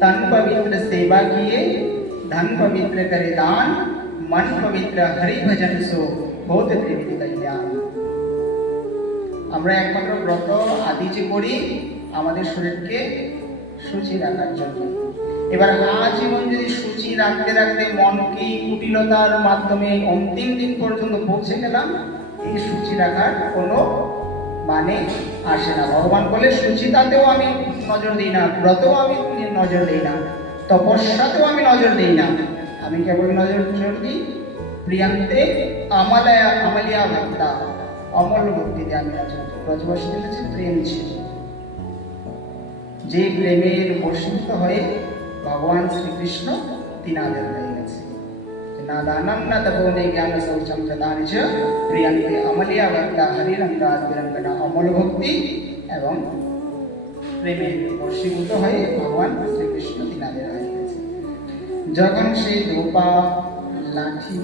तन पवित्र सेवा किए, धन पवित्र करे दान, मन पवित्र हरि भजन सो होत त्रिविध कल्याण। আমরা একমাত্র ব্রত আদি যে করি আমাদের শরীরকে সুচি রাখার জন্য। এবার আজীবন যদি সুচি রাখতে রাখতে মনকে কুটিলতার মাধ্যমে অন্তিম দিন পর্যন্ত পৌঁছে গেলাম, এই সুচি রাখার কোনো মানে আসে না। ভগবান বলে সুচিতাতেও আমি নজর দিই না, ব্রতেও আমি নজর দিই না, তপস্যাতেও আমি নজর দিই না, আমি কেবল নজর দিই প্রিয়ান্তে আমালিয়া ভক্তা, অমল ভক্তিতে আমি নজর দিই। ব্রজবাসী বলেছে প্রেম ছিল, যে প্রেমের বশীভূত হয়ে ভগবান শ্রীকৃষ্ণ তিনাদের হয়ে গেছে। না দানম না তপোনে জ্ঞান শৌচম যদানিচ প্রিয়ান্তে অমলিয়া ভক্তা হরিরঙ্গাদ বিরঙ্গনা। অমল ভক্তি এবং প্রেমের বশীভূত হয়ে ভগবান শ্রীকৃষ্ণ তিনাদের হয়ে গেছে। যখন সেই ধোপা লাঠি